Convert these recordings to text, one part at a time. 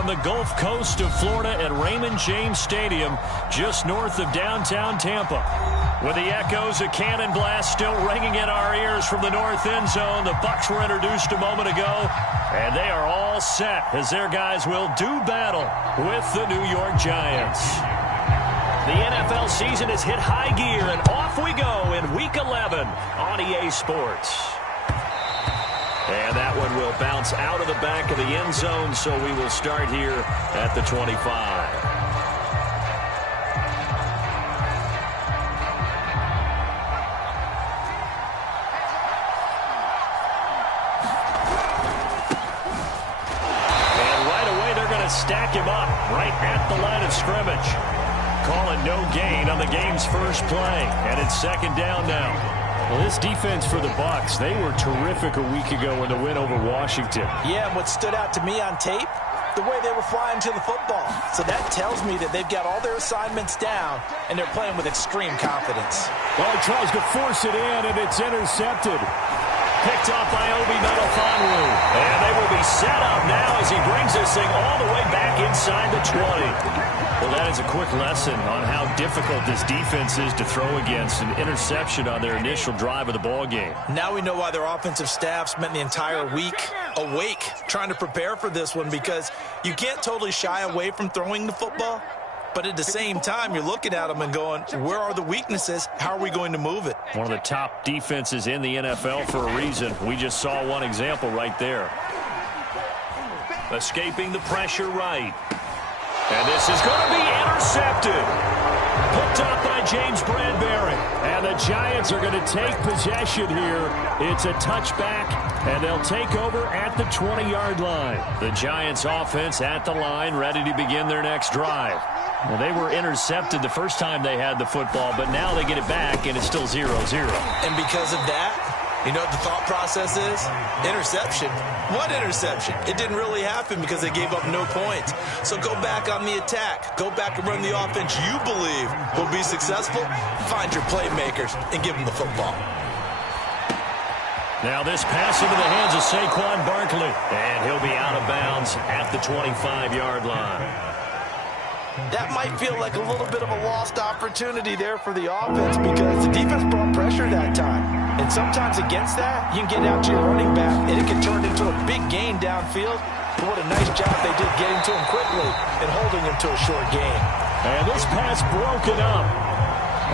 on the Gulf Coast of Florida at Raymond James Stadium, just north of downtown Tampa. With the echoes of cannon blast still ringing in our ears from the north end zone, the Bucs were introduced a moment ago, and they are all set as their guys will do battle with the New York Giants. The NFL season has hit high gear, and off we go in Week 11 on EA Sports. And that one will bounce out of the back of the end zone, so we will start here at the 25. And right away they're going to stack him up right at the line of scrimmage. Calling no gain on the game's first play, and it's second down now. Well, this defense for the Bucs, they were terrific a week ago in the win over Washington. Yeah, and what stood out to me on tape, the way they were flying to the football. So that tells me that they've got all their assignments down, and they're playing with extreme confidence. Well, he tries to force it in, and it's intercepted. Picked off by Obi Melifonwu. And they will be set up now as he brings this thing all the way back inside the 20. Well, that is a quick lesson on how difficult this defense is to throw against. An interception on their initial drive of the ball game. Now we know why their offensive staff spent the entire week awake trying to prepare for this one, because you can't totally shy away from throwing the football. But at the same time, you're looking at them and going, where are the weaknesses? How are we going to move it? One of the top defenses in the NFL for a reason. We just saw one example right there. Escaping the pressure right. And this is going to be intercepted. Picked up by James Bradbury. And the Giants are going to take possession here. It's a touchback, and they'll take over at the 20-yard line. The Giants offense at the line, ready to begin their next drive. Well, they were intercepted the first time they had the football, but now they get it back, and it's still 0-0. And because of that, you know what the thought process is? Interception. What interception? It didn't really happen because they gave up no points. So go back on the attack. Go back and run the offense you believe will be successful. Find your playmakers and give them the football. Now this pass into the hands of Saquon Barkley. And he'll be out of bounds at the 25-yard line. That might feel like a little bit of a lost opportunity there for the offense, because the defense brought pressure that time. And sometimes against that, you can get out to your running back, and it can turn into a big gain downfield. But what a nice job they did getting to him quickly and holding him to a short gain. And this pass broken up.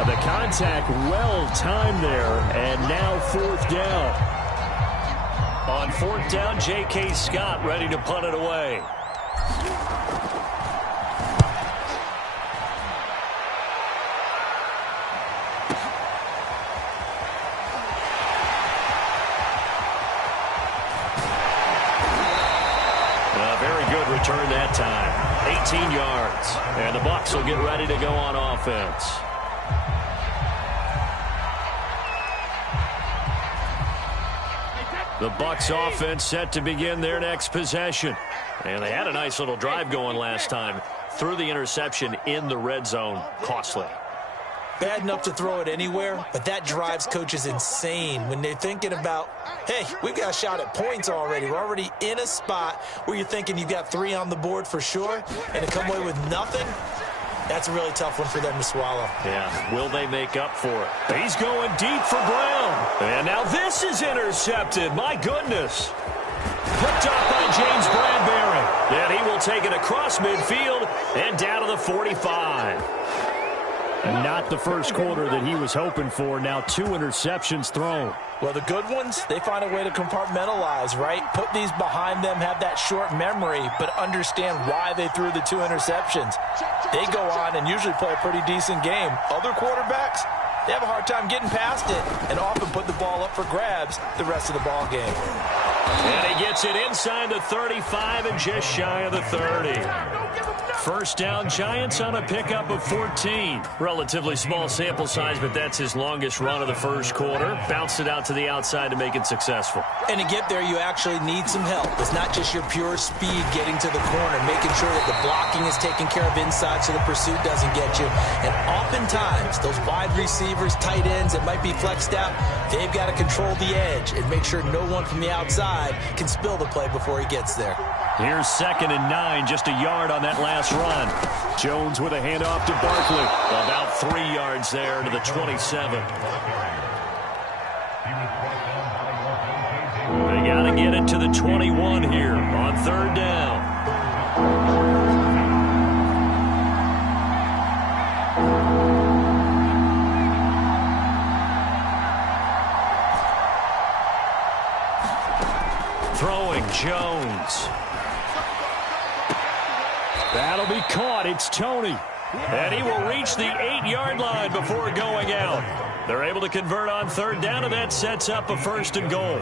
And the contact well-timed there, and now fourth down. On fourth down, J.K. Scott ready to punt it away. Return that time. 18 yards. And the Bucs will get ready to go on offense. The Bucs offense set to begin their next possession. And they had a nice little drive going last time. Threw the interception in the red zone. Costly. Bad enough to throw it anywhere, but that drives coaches insane when they're thinking about, hey, we've got a shot at points already. We're already in a spot where you're thinking you've got 3 on the board for sure, and to come away with nothing, that's a really tough one for them to swallow. Yeah, will they make up for it? He's going deep for Brown. And now this is intercepted. My goodness. Picked up by James Bradbury. And he will take it across midfield and down to the 45. And not the first quarter that he was hoping for. Now 2 interceptions thrown. Well, the good ones, they find a way to compartmentalize, right? Put these behind them, have that short memory, but understand why they threw the 2 interceptions. They go on and usually play a pretty decent game. Other quarterbacks, they have a hard time getting past it and often put the ball up for grabs the rest of the ball game. And he gets it inside the 35 and just shy of the 30. First down, Giants on a pickup of 14. Relatively small sample size, but that's his longest run of the first quarter. Bounced it out to the outside to make it successful. And to get there, you actually need some help. It's not just your pure speed getting to the corner, making sure that the blocking is taken care of inside so the pursuit doesn't get you. And oftentimes, those wide receivers, tight ends that might be flexed out, they've got to control the edge and make sure no one from the outside can spill the play before he gets there. Here's 2nd and 9, just a yard on that last run. Jones with a handoff to Barkley. About 3 yards there to the 27. They got to get it to the 21 here on 3rd down. Throwing Jones. That'll be caught. It's Tony. And he will reach the 8-yard line before going out. They're able to convert on 3rd down, and that sets up a 1st and goal.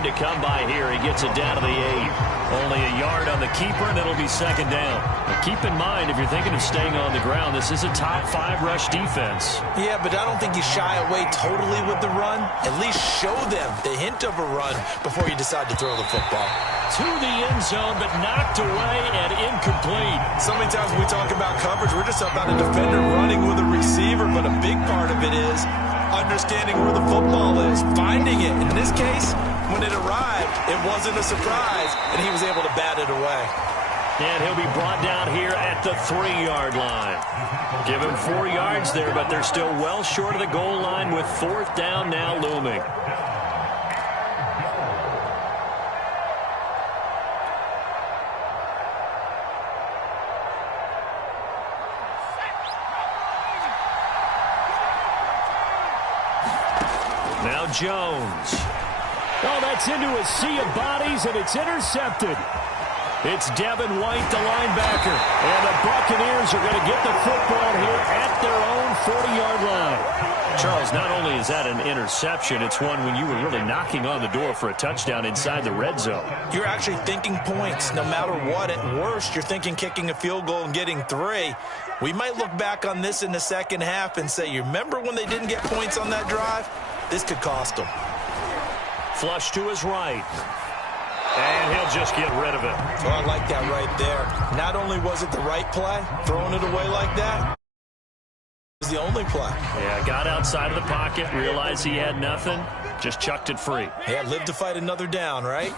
To come by here. He gets it down to the 8. Only a yard on the keeper, and it'll be 2nd down. But keep in mind, if you're thinking of staying on the ground, this is a top 5 rush defense. Yeah, but I don't think you shy away totally with the run. At least show them the hint of a run before you decide to throw the football. To the end zone, but knocked away and incomplete. So many times when we talk about coverage, we're just about a defender running with a receiver, but a big part of it is understanding where the football is, finding it. In this case, when it arrived, it wasn't a surprise, and he was able to bat it away. And he'll be brought down here at the 3-yard line. Give him 4 yards there, but they're still well short of the goal line with 4th down now looming. Now Jones. Oh, that's into a sea of bodies, and it's intercepted. It's Devin White, the linebacker. And the Buccaneers are going to get the football here at their own 40-yard line. Charles, not only is that an interception, it's one when you were really knocking on the door for a touchdown inside the red zone. You're actually thinking points no matter what. At worst, you're thinking kicking a field goal and getting 3. We might look back on this in the second half and say, you remember when they didn't get points on that drive? This could cost them. Flush to his right. And he'll just get rid of it. Oh, I like that right there. Not only was it the right play, throwing it away like that was the only play. Yeah, got outside of the pocket, realized he had nothing, just chucked it free. Yeah, live to fight another down, right?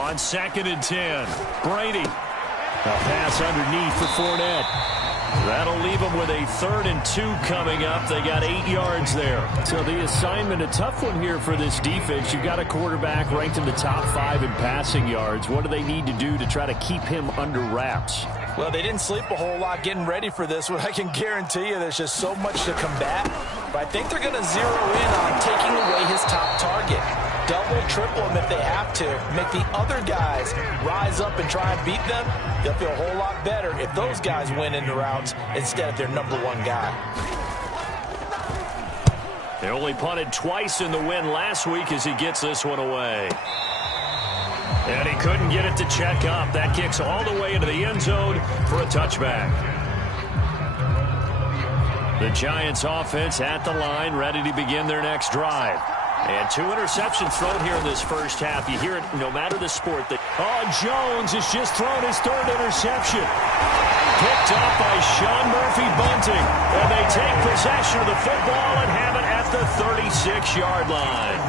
On 2nd and 10, Brady. A pass underneath for Fournette. That'll leave them with a 3rd and 2 coming up. They got 8 yards there. So the assignment, a tough one here for this defense. You've got a quarterback ranked in the top 5 in passing yards. What do they need to do to try to keep him under wraps? Well, they didn't sleep a whole lot getting ready for this one. I can guarantee you there's just so much to combat. But I think they're going to zero in on taking away his top target. Double, triple him if they have to. Make the other guys rise up and try and beat them. They'll feel a whole lot better if those guys win in the routes instead of their number 1 guy. They only punted twice in the win last week as he gets this one away. And he couldn't get it to check up. That kicks all the way into the end zone for a touchback. The Giants offense at the line, ready to begin their next drive. And 2 interceptions thrown here in this first half. You hear it no matter the sport. Jones has just thrown his 3rd interception. Picked up by Sean Murphy Bunting. And they take possession of the football and have it at the 36-yard line.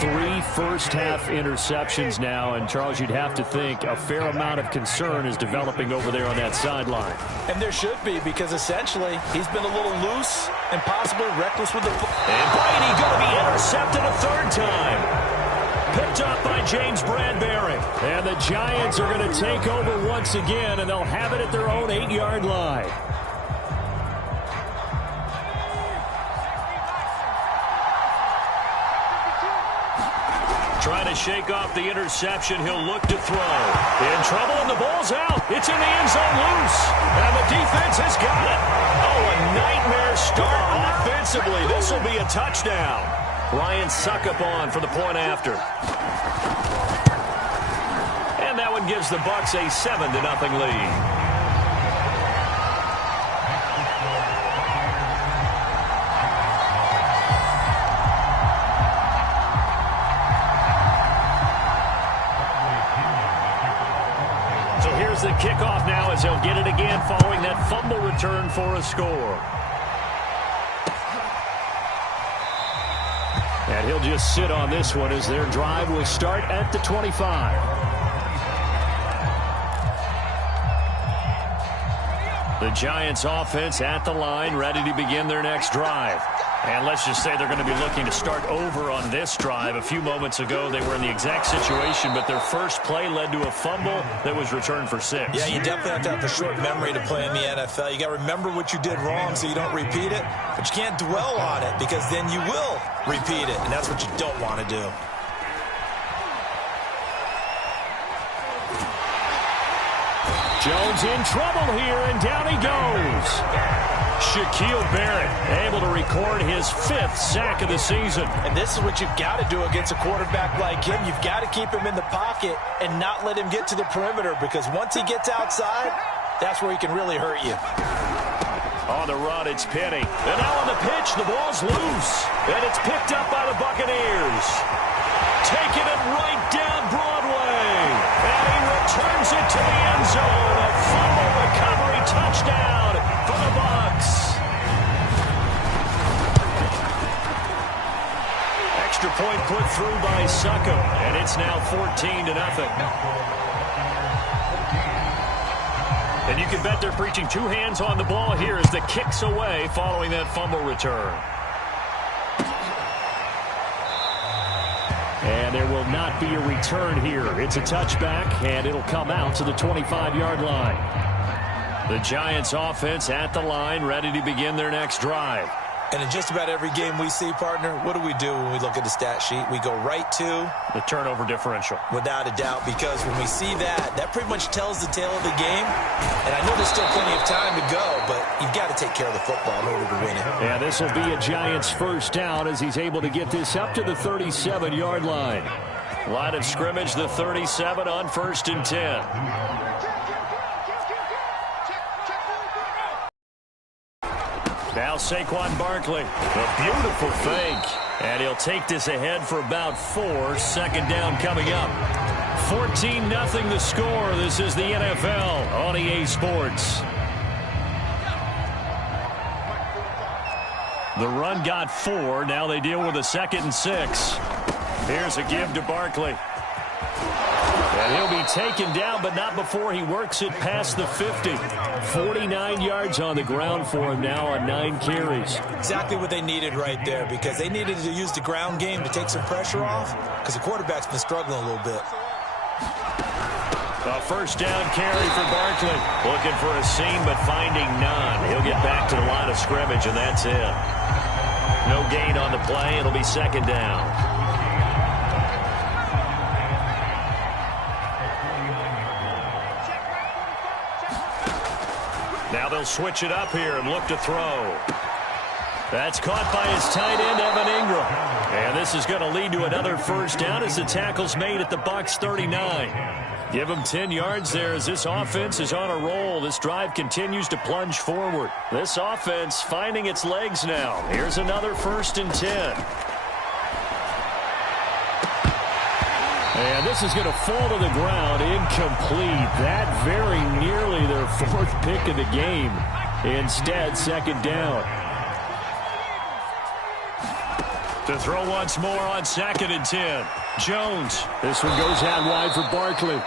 3 first-half interceptions now, and Charles, you'd have to think a fair amount of concern is developing over there on that sideline. And there should be, because essentially he's been a little loose and possibly reckless with the football. And Brady going to be intercepted a 3rd time. Picked up by James Bradbury. And the Giants are going to take over once again, and they'll have it at their own 8-yard line. Trying to shake off the interception. He'll look to throw. In trouble, and the ball's out. It's in the end zone loose. And the defense has got it. Oh, a nightmare start offensively. This will be a touchdown. Ryan Succop for the point after. And that one gives the Bucs a 7-0 lead. again following that fumble return for a score. And he'll just sit on this one as their drive will start at the 25. The Giants offense at the line, ready to begin their next drive. And let's just say they're going to be looking to start over on this drive. A few moments ago, they were in the exact situation, but their first play led to a fumble that was returned for 6. Yeah, you definitely have to have a short memory to play in the NFL. You got to remember what you did wrong so you don't repeat it, but you can't dwell on it because then you will repeat it, and that's what you don't want to do. Jones in trouble here, and down he goes. Shaquille Barrett able to record his 5th sack of the season. And this is what you've got to do against a quarterback like him. You've got to keep him in the pocket and not let him get to the perimeter, because once he gets outside, that's where he can really hurt you. On the run, it's Penny. And now on the pitch, the ball's loose. And it's picked up by the Buccaneers. Taking it right down Broadway. And he returns it to the end zone. A fumble recovery touchdown for the Bucs. Extra point put through by Succo. And it's now 14-0. And you can bet they're preaching 2 hands on the ball here as the kick's away following that fumble return. And there will not be a return here. It's a touchback, and it'll come out to the 25-yard line. The Giants offense at the line, ready to begin their next drive. And in just about every game we see, partner, what do we do when we look at the stat sheet? We go right to the turnover differential. Without a doubt, because when we see that, that pretty much tells the tale of the game. And I know there's still plenty of time to go, but you've got to take care of the football in order to win it. Yeah, this will be a Giants first down as he's able to get this up to the 37-yard line. Line of scrimmage, the 37 on 1st and 10. Now Saquon Barkley, a beautiful fake. And he'll take this ahead for about 4. 2nd down coming up. 14-0 the score. This is the NFL on EA Sports. The run got 4. Now they deal with a 2nd and 6. Here's a give to Barkley. And he'll be taken down, but not before he works it past the 50. 49 yards on the ground for him now on 9 carries. Exactly what they needed right there, because they needed to use the ground game to take some pressure off, because the quarterback's been struggling a little bit. A 1st down carry for Barkley. Looking for a seam, but finding none. He'll get back to the line of scrimmage, and that's it. No gain on the play. It'll be 2nd down. Now they'll switch it up here and look to throw. That's caught by his tight end, Evan Ingram. And this is going to lead to another 1st down as the tackle's made at the Bucs 39. Give him 10 yards there as this offense is on a roll. This drive continues to plunge forward. This offense finding its legs now. Here's another 1st and 10. And this is going to fall to the ground, incomplete. That very nearly their 4th pick of the game. Instead, 2nd down. To throw once more on 2nd and 10. Jones. This one goes out wide for Barkley.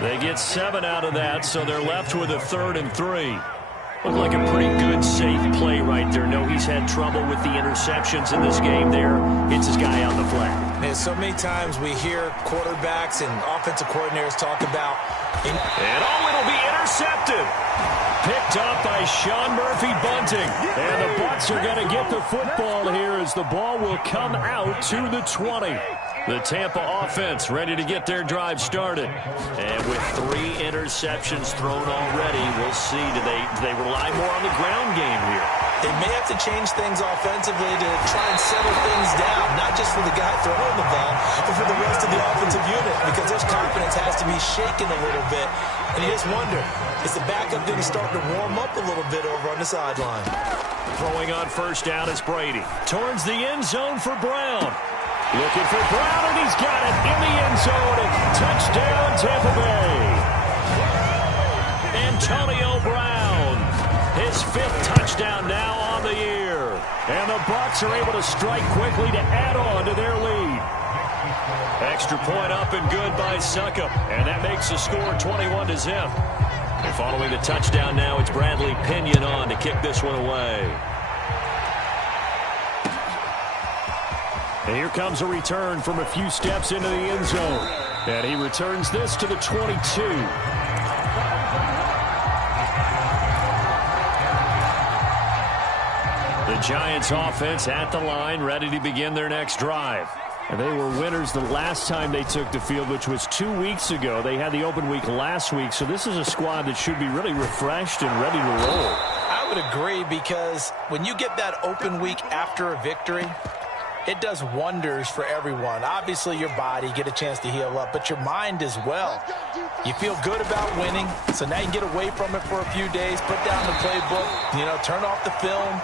They get 7 out of that, so they're left with a 3rd and 3. Looked like a pretty good, safe play right there. No, he's had trouble with the interceptions in this game there. Hits his guy out the flat. Man, so many times we hear quarterbacks and offensive coordinators talk about... And it'll be intercepted. Picked up by Sean Murphy Bunting. And the Bucs are going to get the football here as the ball will come out to the 20. The Tampa offense ready to get their drive started. And with 3 interceptions thrown already, we'll see. Do they rely more on the ground game here? They may have to change things offensively to try and settle things down, not just for the guy throwing the ball, but for the rest of the offensive unit, because their confidence has to be shaken a little bit. And you just wonder, is the backup going to start to warm up a little bit over on the sideline? Throwing on 1st down is Brady. Towards the end zone for Brown. Looking for Brown, and he's got it in the end zone. Touchdown, Tampa Bay. Antonio Brown. His 5th touchdown now on the year. And the Bucs are able to strike quickly to add on to their lead. Extra point up and good by Succop. And that makes the score 21-0. And following the touchdown now, it's Bradley Pinion on to kick this one away. And here comes a return from a few steps into the end zone. And he returns this to the 22. The Giants offense at the line, ready to begin their next drive. And they were winners the last time they took the field, which was 2 weeks ago. They had the open week last week, so this is a squad that should be really refreshed and ready to roll. I would agree, because when you get that open week after a victory, it does wonders for everyone. Obviously, your body, get a chance to heal up, but your mind as well. You feel good about winning, so now you can get away from it for a few days, put down the playbook, turn off the film.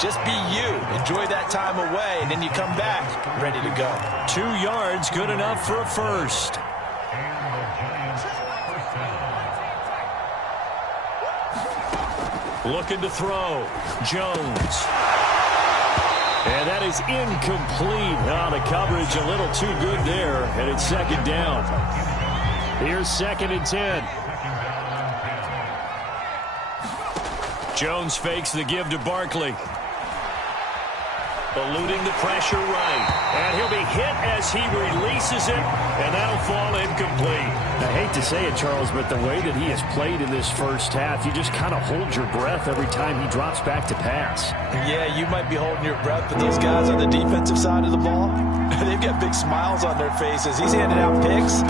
Just be you. Enjoy that time away, and then you come back ready to go. 2 yards, good enough for a first. Looking to throw. Jones. And that is incomplete. The coverage a little too good there, and it's second down. Here's 2nd and 10. Jones fakes the give to Barkley. Eluding the pressure right. And he'll be hit as he releases it, and that'll fall incomplete. I hate to say it, Charles, but the way that he has played in this first half, you just kind of hold your breath every time he drops back to pass. Yeah, you might be holding your breath, but those guys on the defensive side of the ball, they've got big smiles on their faces. He's handing out picks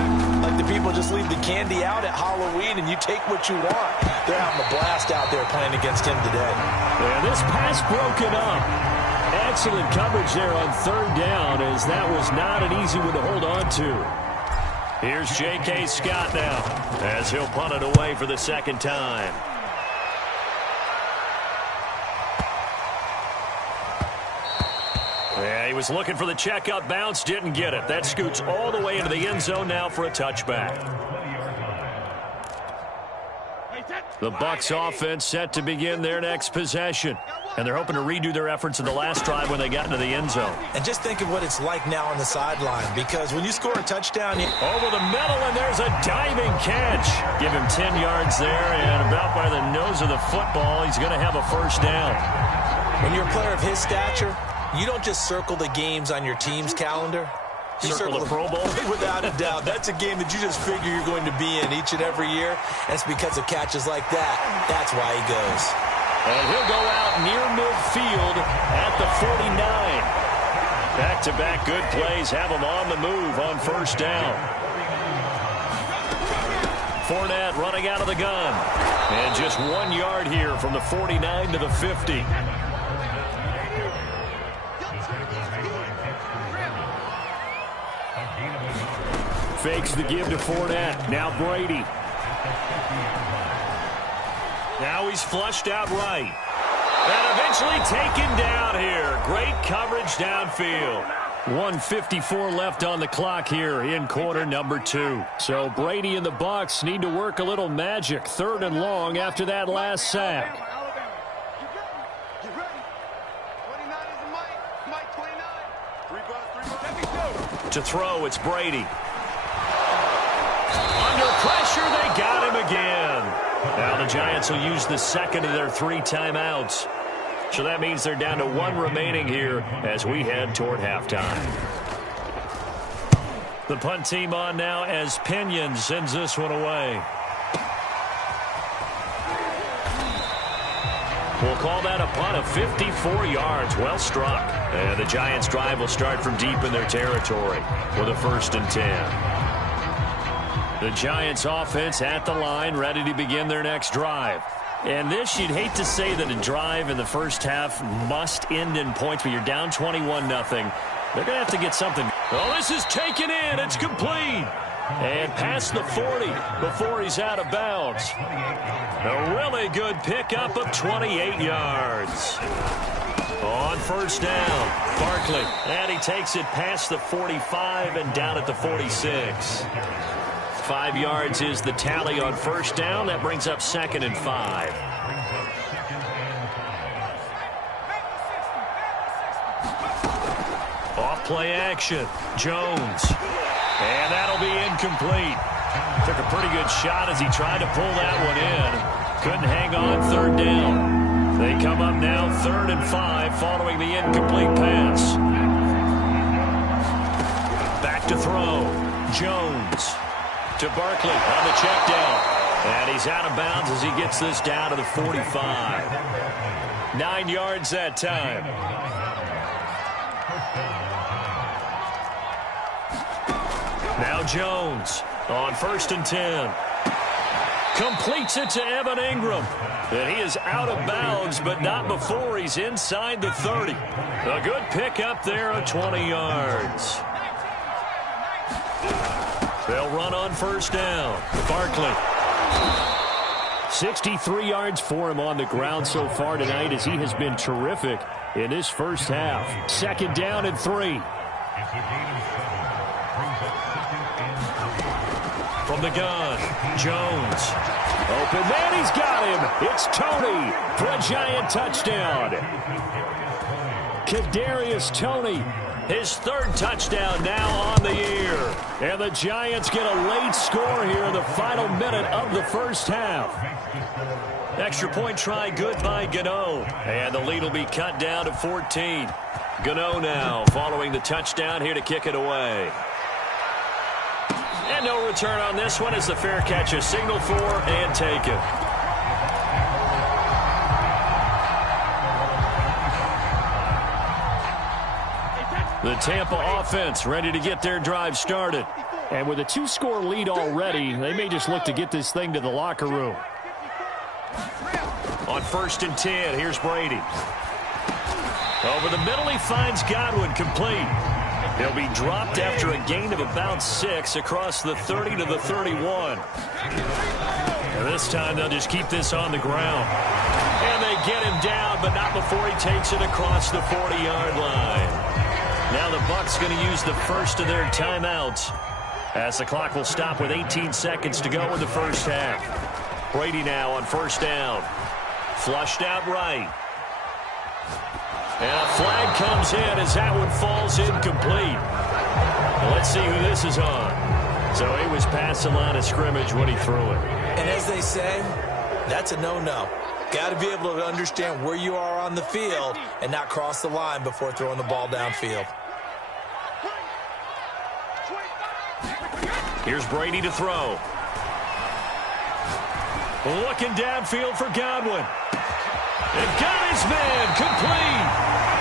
like the people just leave the candy out at Halloween and you take what you want. They're having a blast out there playing against him today. And this pass broken up. Excellent coverage there on 3rd down, as that was not an easy one to hold on to. Here's J.K. Scott now, as he'll punt it away for the 2nd time. Yeah, he was looking for the checkup bounce, didn't get it. That scoots all the way into the end zone now for a touchback. The Bucs offense set to begin their next possession. And they're hoping to redo their efforts in the last drive when they got into the end zone. And just think of what it's like now on the sideline, because when you score a touchdown, over the middle, and there's a diving catch. Give him 10 yards there, and about by the nose of the football, he's going to have a first down. When you're a player of his stature, you don't just circle the games on your team's calendar. You circle the Pro Bowl? Without a doubt. That's a game that you just figure you're going to be in each and every year. And it's because of catches like that. That's why he goes. And he'll go out near midfield at the 49. Back-to-back good plays have him on the move on first down. Fournette running out of the gun. And just 1 yard here from the 49 to the 50. Fakes the give to Fournette. Now Brady. Now he's flushed out right. And eventually taken down here. Great coverage downfield. 1:54 left on the clock here in quarter number 2. So Brady and the Bucs need to work a little magic. 3rd and long after that last sack. To throw, it's Brady. Under pressure, they got him again. Now the Giants will use the 2nd of their 3 timeouts. So that means they're down to 1 remaining here as we head toward halftime. The punt team on now as Pinion sends this one away. We'll call that a punt of 54 yards. Well struck. And the Giants' drive will start from deep in their territory with a 1st and 10. The Giants offense at the line, ready to begin their next drive. And this, you'd hate to say that a drive in the first half must end in points, but you're down 21-0. They're going to have to get something. Oh, this is taken in. It's complete. And past the 40 before he's out of bounds. A really good pickup of 28 yards. On first down, Barkley. And he takes it past the 45 and down at the 46. 5 yards is the tally on first down. That brings up 2nd and 5. Off play action. Jones. And that'll be incomplete. Took a pretty good shot as he tried to pull that one in. Couldn't hang on 3rd down. They come up now 3rd and 5 following the incomplete pass. Back to throw. Jones to Barkley on the check down. And he's out of bounds as he gets this down to the 45. 9 yards that time. Now Jones on 1st and 10. Completes it to Evan Ingram. And he is out of bounds, but not before he's inside the 30. A good pickup there of 20 yards. They'll run on 1st down. Barkley. 63 yards for him on the ground so far tonight as he has been terrific in this first half. 2nd down and 3. From the gun, Jones. Open man, he's got him. It's Toney for a Giant touchdown. Kadarius Toney, his 3rd touchdown now on the year. And the Giants get a late score here in the final minute of the first half. Extra point try good by Gano. And the lead will be cut down to 14. Gano now following the touchdown here to kick it away. And no return on this one as the fair catch is signaled for and taken. The Tampa offense ready to get their drive started. And with a 2-score lead already, they may just look to get this thing to the locker room. On 1st and 10, here's Brady. Over the middle, he finds Godwin complete. He'll be dropped after a gain of about 6 across the 30 to the 31. And this time they'll just keep this on the ground. And they get him down, but not before he takes it across the 40-yard line. Now the Bucs going to use the first of their timeouts as the clock will stop with 18 seconds to go in the first half. Brady now on 1st down. Flushed out right. And a flag comes in as that one falls incomplete. Well, let's see who this is on. So he was past the line of scrimmage when he threw it. And as they say, that's a no-no. Got to be able to understand where you are on the field and not cross the line before throwing the ball downfield. Here's Brady to throw. Looking downfield for Godwin. And got his man complete.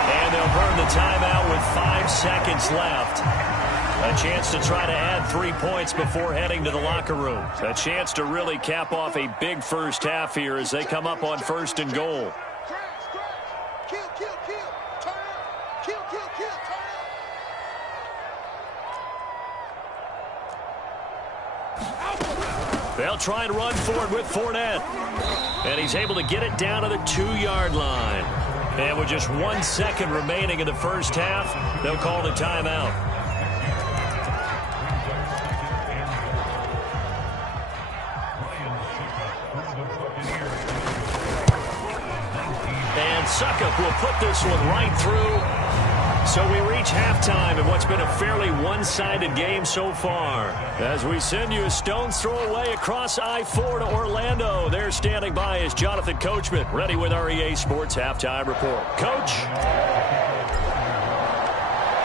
And they'll burn the timeout with 5 seconds left. A chance to try to add 3 points before heading to the locker room. A chance to really cap off a big first half here as they come up on 1st and goal. They'll try and run for it with Fournette. And he's able to get it down to the 2-yard line. And with just 1 second remaining in the first half, they'll call the timeout. And Suckup will put this one right through. So we reach halftime in what's been a fairly one-sided game so far. As we send you a stone's throw away across I-4 to Orlando. There standing by is Jonathan Coachman, ready with our EA Sports Halftime Report. Coach.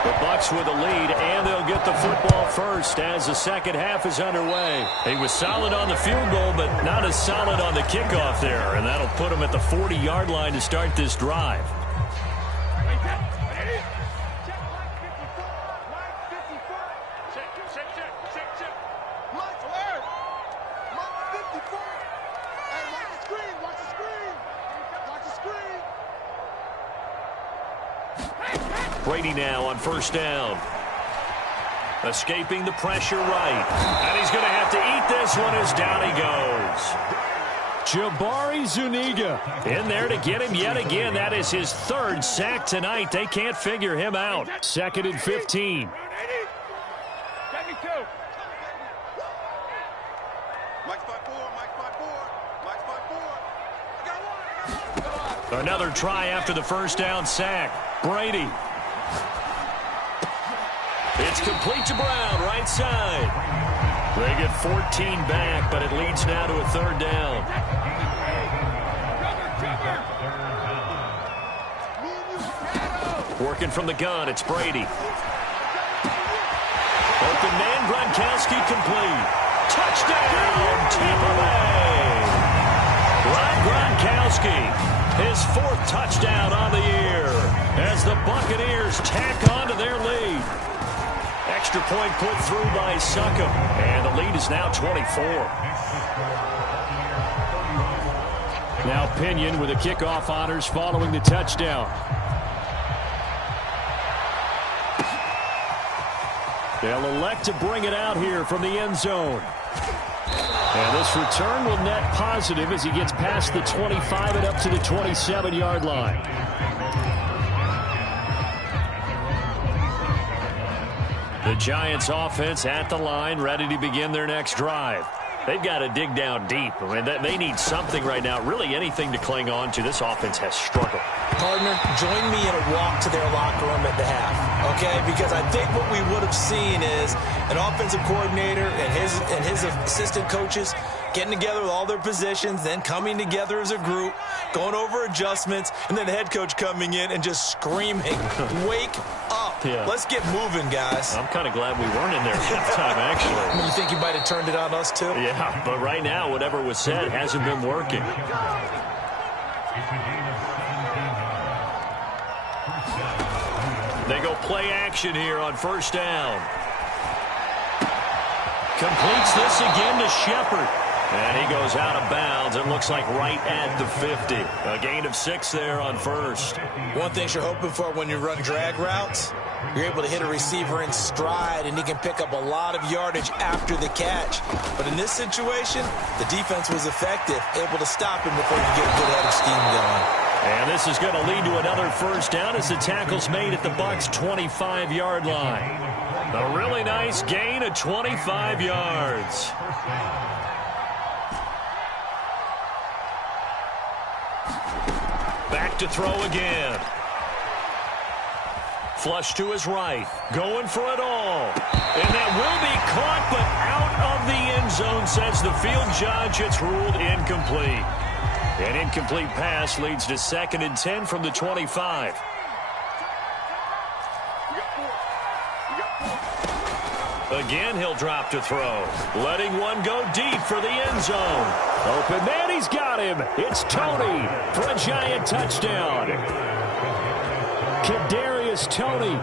The Bucs with the lead, and they'll get the football first as the second half is underway. He was solid on the field goal, but not as solid on the kickoff there, and that'll put him at the 40-yard line to start this drive. Brady now on 1st down. Escaping the pressure right. And he's going to have to eat this one as down he goes. Jabari Zuniga in there to get him yet again. That is his 3rd sack tonight. They can't figure him out. 2nd and 15. Another try after the first down sack. Brady. It's complete to Brown, right side. They get 14 back, but it leads now to a third down. Working from the gun, it's Brady. Open man, Gronkowski complete. Touchdown, Tampa Bay. Rob Gronkowski, his 4th touchdown on the year as the Buccaneers tack on to their lead. Extra point put through by Succop, and the lead is now 24. Now Pinion with the kickoff honors following the touchdown. They'll elect to bring it out here from the end zone. And this return will net positive as he gets past the 25 and up to the 27-yard line. The Giants offense at the line, ready to begin their next drive. They've got to dig down deep. I mean, they need something right now, really anything to cling on to. This offense has struggled. Partner, join me in a walk to their locker room at the half, okay? Because I think what we would have seen is an offensive coordinator and his assistant coaches getting together with all their positions, then coming together as a group, going over adjustments, and then the head coach coming in and just screaming, wake up. Yeah. Let's get moving, guys. I'm kind of glad we weren't in there at halftime, actually. You think you might have turned it on us, too? Yeah, but right now, whatever was said hasn't been working. They go play action here on first down. Completes this again to Shepard. And he goes out of bounds. It looks like right at the 50. A gain of 6 there on first. One thing you're hoping for when you run drag routes, you're able to hit a receiver in stride, and he can pick up a lot of yardage after the catch. But in this situation, the defense was effective, able to stop him before you get a good head of steam going. And this is going to lead to another first down as the tackle's made at the Bucs' 25-yard line. A really nice gain of 25 yards. Back to throw again. Flush to his right. Going for it all. And that will be caught, but out of the end zone, says the field judge. It's ruled incomplete. An incomplete pass leads to 2nd and 10 from the 25. Again, he'll drop to throw. Letting one go deep for the end zone. Open man, he's got him. It's Tony for a Giant touchdown. Kadarius Toney,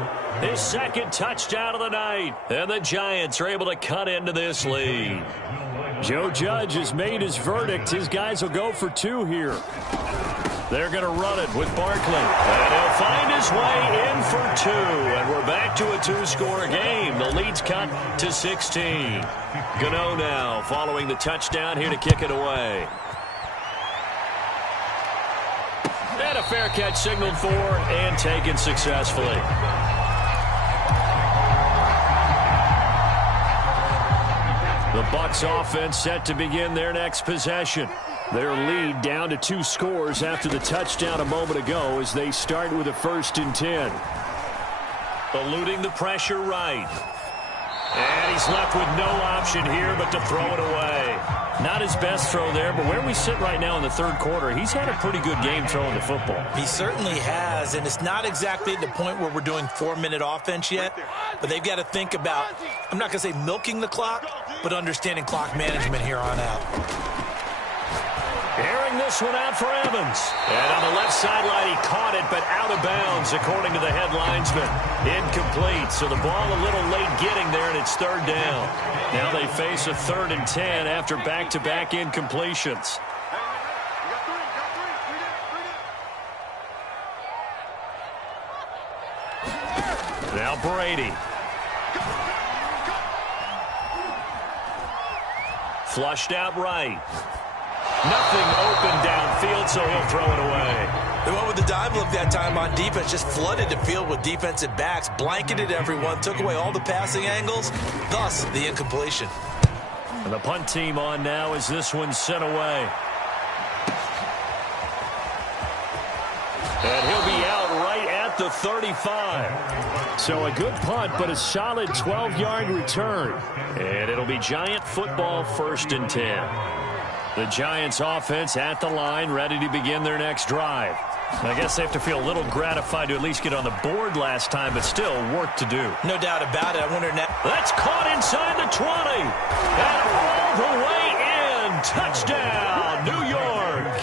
his 2nd touchdown of the night. And the Giants are able to cut into this lead. Joe Judge has made his verdict. His guys will go for 2 here. They're going to run it with Barkley. And he'll find his way in for 2. And we're back to a 2-score game. The lead's cut to 16. Gano now following the touchdown here to kick it away. And a fair catch signaled for and taken successfully. The Bucs offense set to begin their next possession. Their lead down to 2 scores after the touchdown a moment ago as they start with a 1st and 10. Eluding the pressure right. And he's left with no option here but to throw it away. Not his best throw there, but where we sit right now in the 3rd quarter, he's had a pretty good game throwing the football. He certainly has, and it's not exactly at the point where we're doing 4-minute offense yet, but they've got to think about, I'm not going to say milking the clock, but understanding clock management here on out. Airing this one out for Evans. And on the left sideline, he caught it, but out of bounds, according to the head linesman. Incomplete, so the ball a little late getting there, and it's 3rd down. Now they face a 3rd and 10 after back-to-back incompletions. Now Brady. Flushed out right. Nothing open downfield, so he'll throw it away. They went with the dive look that time on defense, just flooded the field with defensive backs, blanketed everyone, took away all the passing angles, thus the incompletion. And the punt team on now as this one's sent away. And he'll be out right at the 35. So a good punt, but a solid 12-yard return. And it'll be Giant football, 1st and 10. The Giants offense at the line, ready to begin their next drive. I guess they have to feel a little gratified to at least get on the board last time, but still work to do. No doubt about it. I wonder now. That's caught inside the 20. And all the way in. Touchdown, New York.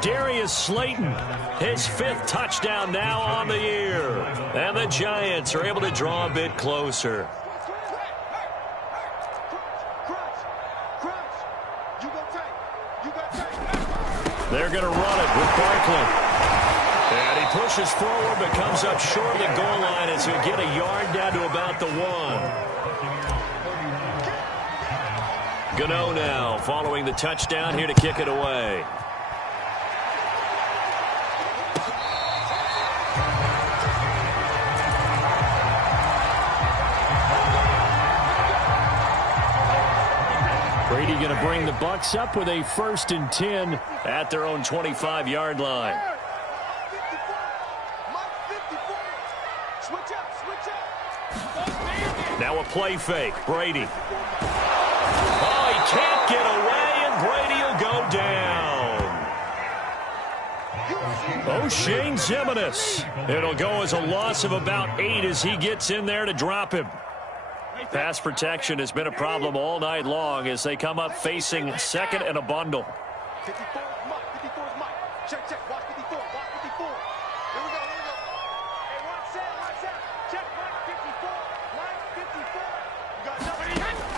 Darius Slayton, his 5th touchdown now on the year. And the Giants are able to draw a bit closer. They're going to run it with Barkley. And he pushes forward but comes up short of the goal line as he'll get a yard down to about the 1. Gano now following the touchdown here to kick it away. Brady going to bring the Bucs up with a 1st and 10 at their own 25-yard line. Now a play fake. Brady. Oh, he can't get away, and Brady will go down. O'Shane Ximines. It'll go as a loss of about 8 as he gets in there to drop him. Pass protection has been a problem all night long as they come up facing 2nd and a bundle. 54 is Mike. 54 is Mike. Check, check. Watch 54. Watch 54. Here we go. Here we go. Hey, watch that. Watch that. Check Mike 54. Mike 54. You got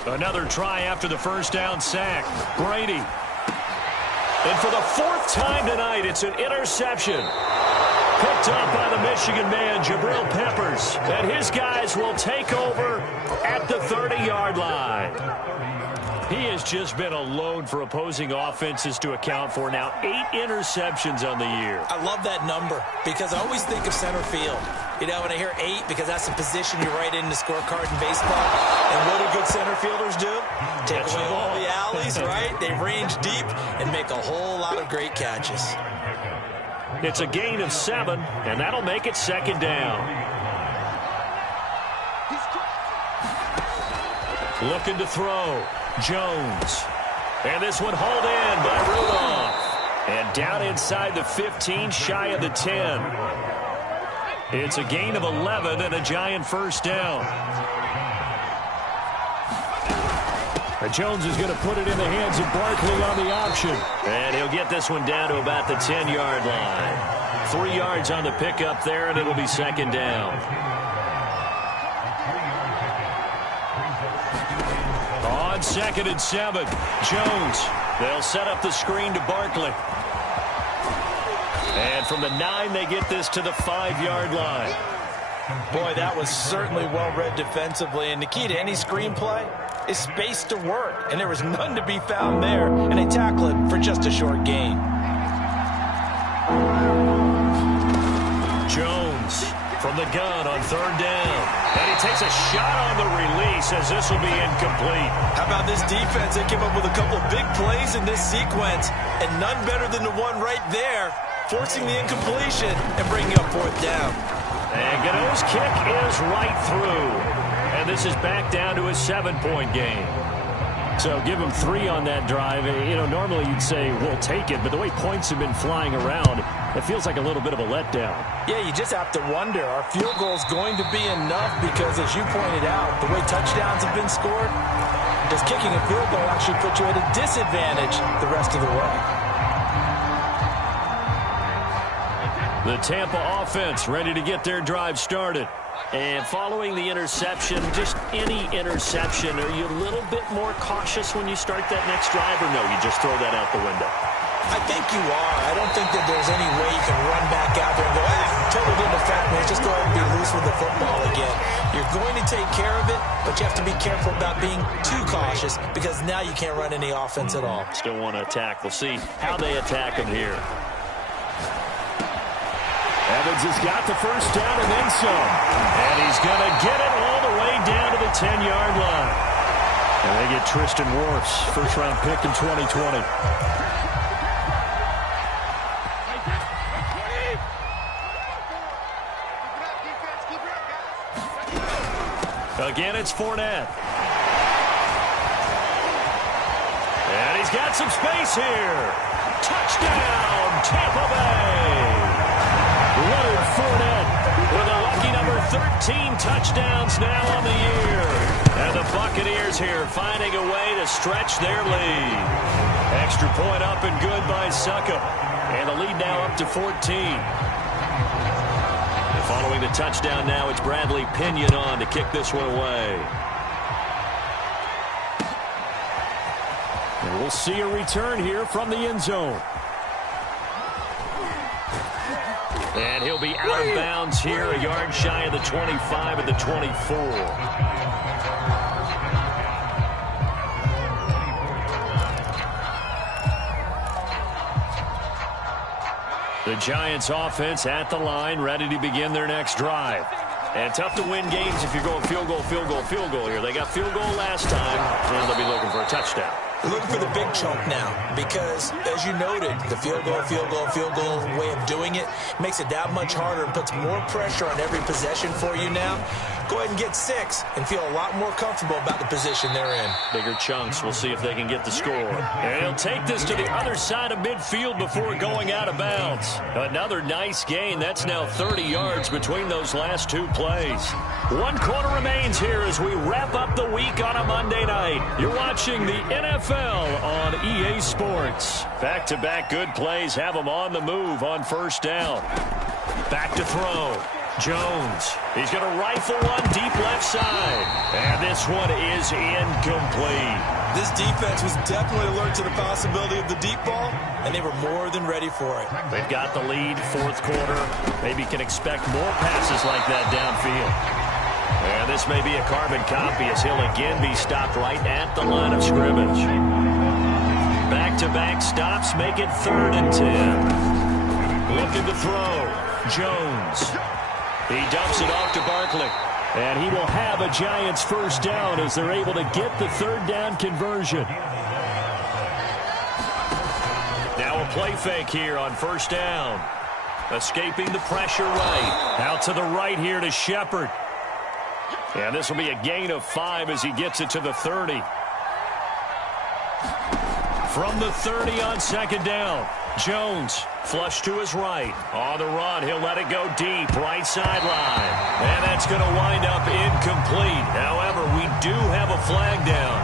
another. Another try after the 1st down sack. Brady. And for the 4th time tonight, it's an interception. Picked up by the Michigan man, Jabril Peppers. And his guys will take over at the 30-yard line. He has just been alone for opposing offenses to account for now 8 interceptions on the year. I love that number because I always think of center field. You know, when I hear 8, because that's the position you write in the scorecard in baseball. And what do good center fielders do? Take away all the alleys, right? They range deep and make a whole lot of great catches. It's a gain of 7, and that'll make it 2nd down. Looking to throw. Jones. And this one hauled in by Rudolph. And down inside the 15, shy of the 10. It's a gain of 11 and a Giant 1st down. And Jones is going to put it in the hands of Barkley on the option. And he'll get this one down to about the 10-yard line. 3 yards on the pickup there, and it'll be 2nd down. On 2nd and 7, Jones. They'll set up the screen to Barkley. And from the 9, they get this to the 5-yard line. Boy, that was certainly well-read defensively. And the key to any screenplay is space to work. And there was none to be found there. And they tackle it for just a short gain. Jones from the gun on 3rd down. And he takes a shot on the release as this will be incomplete. How about this defense? They came up with a couple of big plays in this sequence. And none better than the one right there, forcing the incompletion and bringing up 4th down. And Gano's kick is right through. And this is back down to a 7-point game. So give them 3 on that drive. You know, normally you'd say, we'll take it. But the way points have been flying around, it feels like a little bit of a letdown. Yeah, you just have to wonder, are field goals going to be enough? Because as you pointed out, the way touchdowns have been scored, does kicking a field goal actually put you at a disadvantage the rest of the way? The Tampa offense ready to get their drive started. And following the interception, just any interception, are you a little bit more cautious when you start that next drive, or no, you just throw that out the window? I think you are. I don't think that there's any way you can run back out there and go, totally didn't affect me. Let's just go ahead and be loose with the football again. You're going to take care of it, but you have to be careful about being too cautious because now you can't run any offense at all. Still want to attack. We'll see how they attack him here. Evans has got the 1st down and then some. And he's going to get it all the way down to the 10-yard line. And they get Tristan Wirfs, 1st-round pick in 2020. Again, it's Fournette. And he's got some space here. Touchdown, Tampa Bay. Leonard Fournette with a lucky number 13 touchdowns now on the year. And the Buccaneers here finding a way to stretch their lead. Extra point up and good by Suckup. And the lead now up to 14. Following the touchdown now, it's Bradley Pinion on to kick this one away. And we'll see a return here from the end zone. And he'll be out of bounds here, a yard shy of the 25 at the 24. The Giants offense at the line, ready to begin their next drive. And tough to win games if you're going field goal, field goal, field goal here. They got field goal last time, and they'll be looking for a touchdown. They're looking for the big chunk now because, as you noted, the field goal way of doing it makes it that much harder and puts more pressure on every possession for you now. Go ahead and get 6 and feel a lot more comfortable about the position they're in. Bigger chunks. We'll see if they can get the score. And he'll take this to the other side of midfield before going out of bounds. Another nice gain. That's now 30 yards between those last 2 plays. 1 quarter remains here as we wrap up the week on a Monday night. You're watching the NFL on EA Sports. Back-to-back good plays have them on the move on first down. Back to throw. Jones. He's going to rifle one deep left side. And this one is incomplete. This defense was definitely alert to the possibility of the deep ball, and they were more than ready for it. They've got the lead, 4th quarter. Maybe can expect more passes like that downfield. And this may be a carbon copy as he'll again be stopped right at the line of scrimmage. Back-to-back stops make it 3rd and 10. Looking to throw. Jones. He dumps it off to Barkley. And he will have a Giants first down as they're able to get the 3rd down conversion. Now a play fake here on first down. Escaping the pressure right. Out to the right here to Shepard. And this will be a gain of 5 as he gets it to the 30. From the 30 on 2nd down. Jones, flush to his right. On the run, he'll let it go deep, right sideline. And that's going to wind up incomplete. However, we do have a flag down.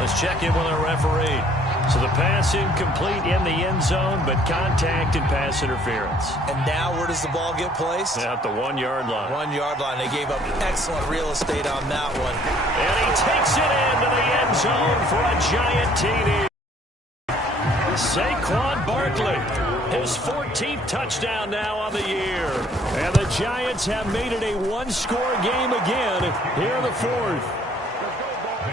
Let's check in with our referee. So the pass incomplete in the end zone, but contact and pass interference. And now where does the ball get placed? At the 1-yard line. 1-yard line. They gave up excellent real estate on that one. And he takes it into the end zone for a Giant TD. Saquon Barkley, his 14th touchdown now on the year. And the Giants have made it a 1-score game again here in the 4th.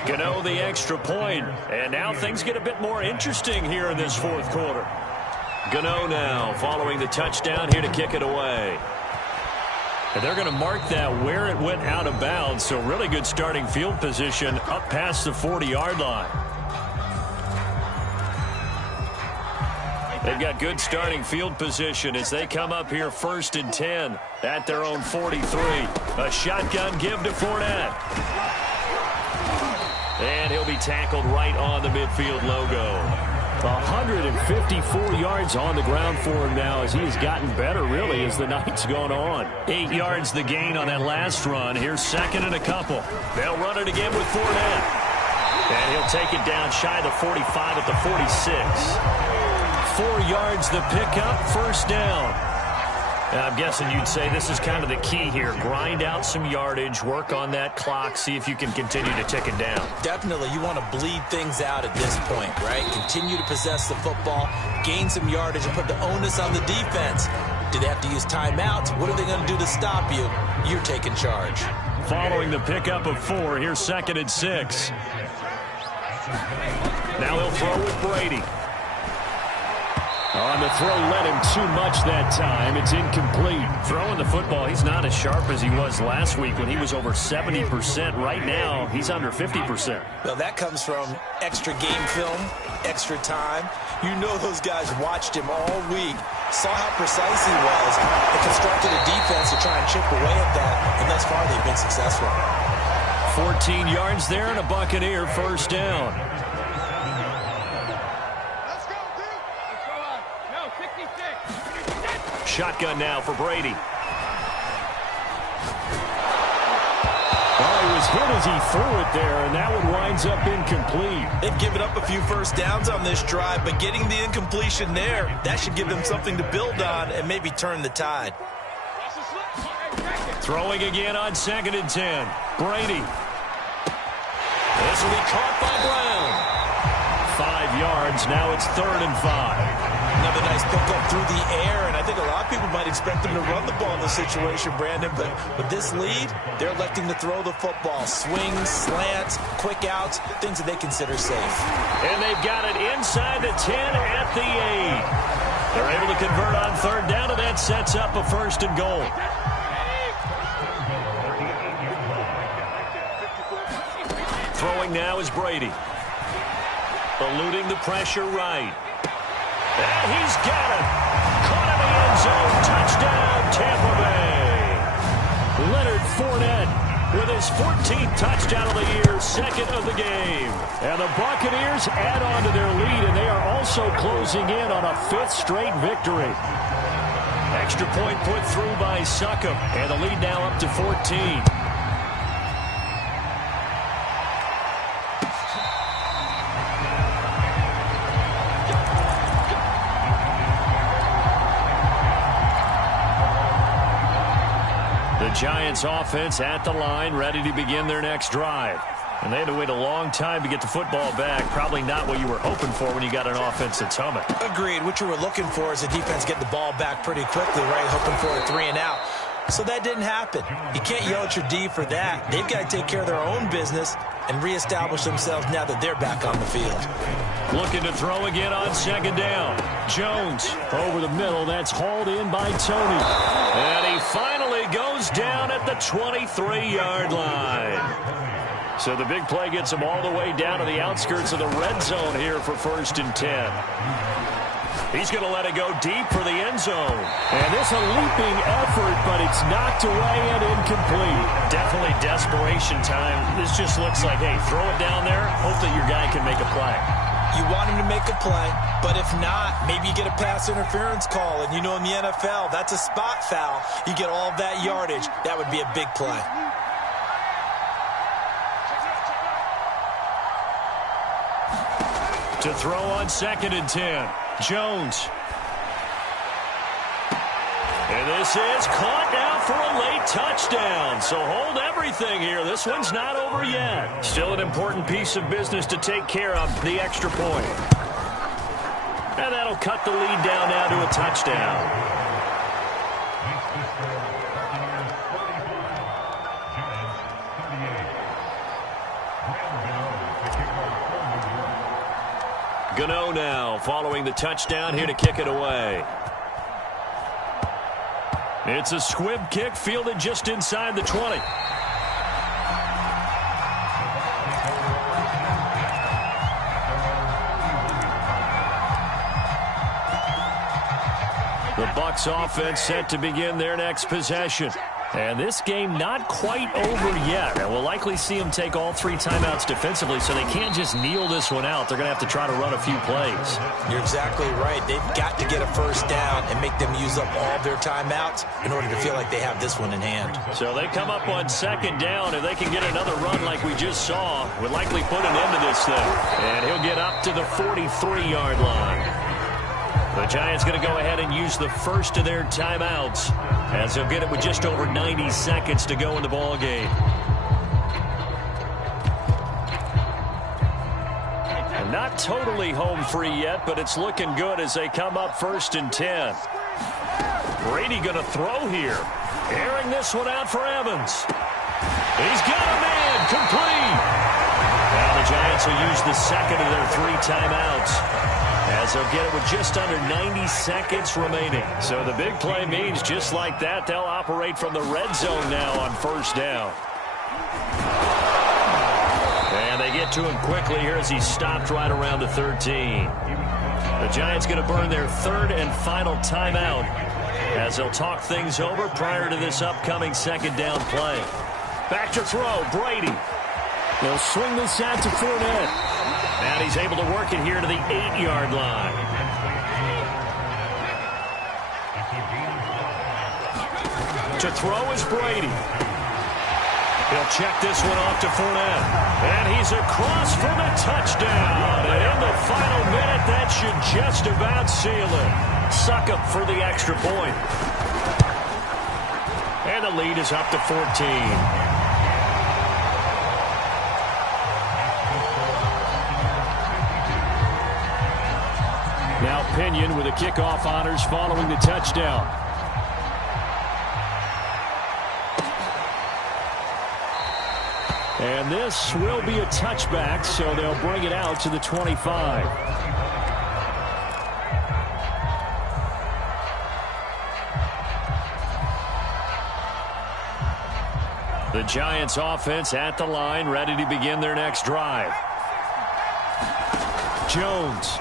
Gano the extra point, and now things get a bit more interesting here in this 4th quarter. Gano now following the touchdown here to kick it away. And they're going to mark that where it went out of bounds, so really good starting field position up past the 40-yard line. They've got good starting field position as they come up here 1st and 10 at their own 43. A shotgun give to Fournette. And he'll be tackled right on the midfield logo. 154 yards on the ground for him now as he has gotten better, really, as the night's gone on. 8 yards the gain on that last run. Here's 2nd and a couple. They'll run it again with Fournette. And he'll take it down shy of the 45 at the 46. 4 yards the pickup, first down. I'm guessing you'd say this is kind of the key here. Grind out some yardage, work on that clock, see if you can continue to tick it down. Definitely. You want to bleed things out at this point, right? Continue to possess the football, gain some yardage, and put the onus on the defense. Do they have to use timeouts? What are they going to do to stop you? You're taking charge. Following the pickup of 4, here's 2nd and 6. Now he'll throw with Brady. On the throw, led him too much that time. It's incomplete. Throwing the football, he's not as sharp as he was last week when he was over 70%. Right now, he's under 50%. Well, that comes from extra game film, extra time. You know those guys watched him all week, saw how precise he was, and constructed a defense to try and chip away at that, and thus far they've been successful. 14 yards there and a Buccaneer first down. Let's go, D. Let's go on. No, 66. Shotgun now for Brady. Oh, he was hit as he threw it there, and that one winds up incomplete. They've given up a few first downs on this drive, but getting the incompletion there, that should give them something to build on and maybe turn the tide. Throwing again on 2nd and 10. Brady. This will be caught by Brown. 5 yards. Now it's 3rd and 5. Another nice pickup through the air, and I think a lot of people might expect them to run the ball in this situation, Brandon, but with this lead, they're electing to throw the football. Swings, slants, quick outs, things that they consider safe. And they've got it inside the 10 at the 8. They're able to convert on 3rd down, and that sets up a 1st and goal. Throwing now is Brady. Eluding the pressure right. And he's got it. Caught in the end zone. Touchdown, Tampa Bay. Leonard Fournette with his 14th touchdown of the year, 2nd of the game. And the Buccaneers add on to their lead, and they are also closing in on a 5th straight victory. Extra point put through by Succop, and the lead now up to 14. Giants offense at the line, ready to begin their next drive. And they had to wait a long time to get the football back. Probably not what you were hoping for when you got an offense that's humming. Agreed. What you were looking for is the defense getting the ball back pretty quickly, right? Hoping for a 3 and out. So that didn't happen. You can't yell at your D for that. They've got to take care of their own business and reestablish themselves now that they're back on the field. Looking to throw again on 2nd down. Jones over the middle. That's hauled in by Tony. And he finally goes down at the 23-yard line. So the big play gets him all the way down to the outskirts of the red zone here for 1st and 10. He's going to let it go deep for the end zone. And this a leaping effort, but it's knocked away and incomplete. Definitely desperation time. This just looks like, hey, throw it down there, hope that your guy can make a play. You want him to make a play, but if not, maybe you get a pass interference call. And you know in the NFL, that's a spot foul. You get all of that yardage. That would be a big play. To throw on 2nd and 10. Jones. And this is caught now for a late touchdown. So hold everything here. This one's not over yet. Still an important piece of business to take care of, the extra point. And that'll cut the lead down now to a touchdown. Gano now following the touchdown here to kick it away. It's a squib kick fielded just inside the 20. The Bucs offense set to begin their next possession. And this game not quite over yet. And we'll likely see them take all 3 timeouts defensively, so they can't just kneel this one out. They're going to have to try to run a few plays. You're exactly right. They've got to get a first down and make them use up all their timeouts in order to feel like they have this one in hand. So they come up on 2nd down. If they can get another run like we just saw, would likely put an end to this thing. And he'll get up to the 43-yard line. The Giants going to go ahead and use the first of their timeouts as they'll get it with just over 90 seconds to go in the ball game. And not totally home free yet, but it's looking good as they come up 1st and 10. Brady going to throw here. Airing this one out for Evans. He's got a man complete. Now the Giants will use the second of their 3 timeouts, as they'll get it with just under 90 seconds remaining. So the big play means just like that, they'll operate from the red zone now on 1st down. And they get to him quickly here as he's stopped right around the 13. The Giants going to burn their 3rd and final timeout as they'll talk things over prior to this upcoming 2nd down play. Back to throw, Brady. They'll swing this out to Fournette. And he's able to work it here to the 8-yard line. To throw is Brady. He'll check this one off to Fournette. And he's across for the touchdown. And in the final minute, that should just about seal it. Suck up for the extra point. And the lead is up to 14. Now Pinion with the kickoff honors following the touchdown. And this will be a touchback, so they'll bring it out to the 25. The Giants offense at the line, ready to begin their next drive. Jones.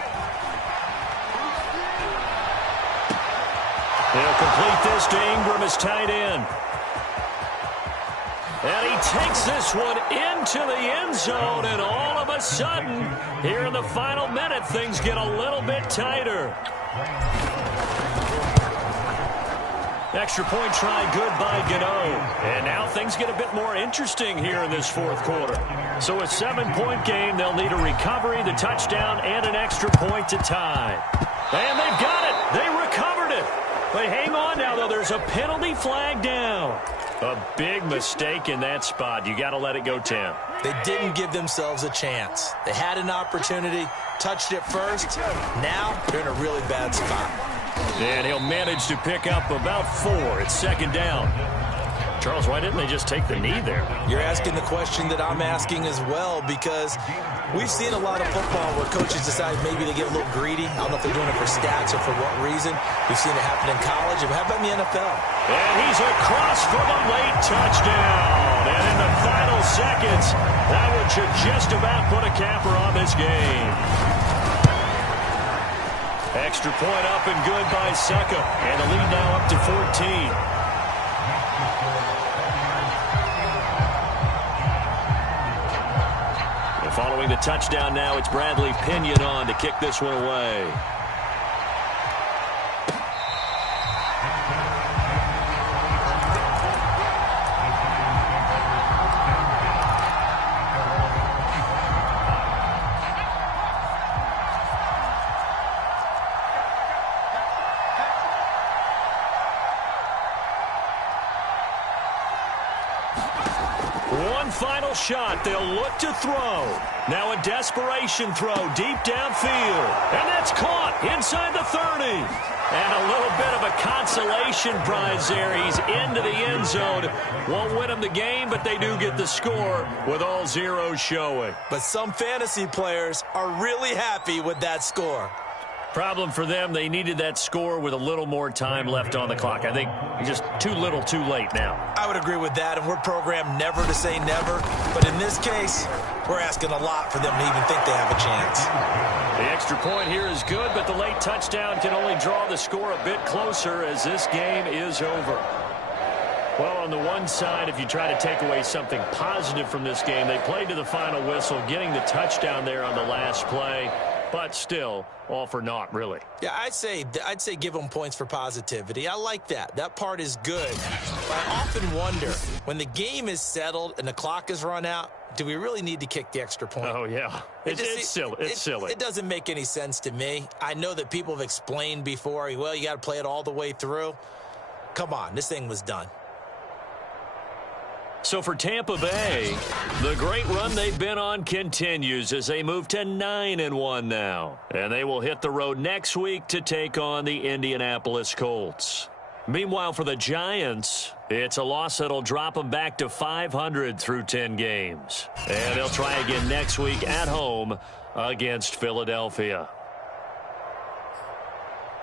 They'll complete this to Ingram as tight end. And he takes this one into the end zone, and all of a sudden, here in the final minute, things get a little bit tighter. Extra point try good by Gano. And now things get a bit more interesting here in this fourth quarter. So a 7-point game, they'll need a recovery, the touchdown, and an extra point to tie. And they've got it. They recovered it. But hang on now, though. There's a penalty flag down. A big mistake in that spot. You got to let it go 10. They didn't give themselves a chance. They had an opportunity, touched it first. Now they're in a really bad spot. And he'll manage to pick up about 4. It's second down. Charles, why didn't they just take the knee there? You're asking the question that I'm asking as well, because we've seen a lot of football where coaches decide maybe they get a little greedy. I don't know if they're doing it for stats or for what reason. We've seen it happen in college. And how about in the NFL? And he's across for the late touchdown. And in the final seconds, that one should just about put a capper on this game. Extra point up and good by Suckup. And the lead now up to 14. Following the touchdown now, it's Bradley Pinion on to kick this one away. One final shot. They'll look to throw. Now a desperation throw deep downfield. And that's caught inside the 30. And a little bit of a consolation prize there. He's into the end zone. Won't win them the game, but they do get the score with all zeros showing. But some fantasy players are really happy with that score. Problem for them, they needed that score with a little more time left on the clock. I think just too little too late now. I would agree with that, and we're programmed never to say never. But in this case, we're asking a lot for them to even think they have a chance. The extra point here is good, but the late touchdown can only draw the score a bit closer as this game is over. Well, on the one side, if you try to take away something positive from this game, they played to the final whistle, getting the touchdown there on the last play. But still, all for naught, really. Yeah, I'd say give them points for positivity. I like that. That part is good. But I often wonder, when the game is settled and the clock is run out, do we really need to kick the extra point? Oh, yeah. It's silly. It's silly. It doesn't make any sense to me. I know that people have explained before, well, you got to play it all the way through. Come on, this thing was done. So for Tampa Bay, the great run they've been on continues as they move to 9-1 now. And they will hit the road next week to take on the Indianapolis Colts. Meanwhile, for the Giants, it's a loss that'll drop them back to 500 through 10 games. And they'll try again next week at home against Philadelphia.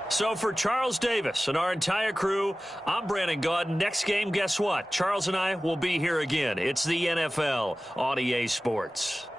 So for Charles Davis and our entire crew, I'm Brandon Gaudin. Next game, guess what? Charles and I will be here again. It's the NFL on EA Sports.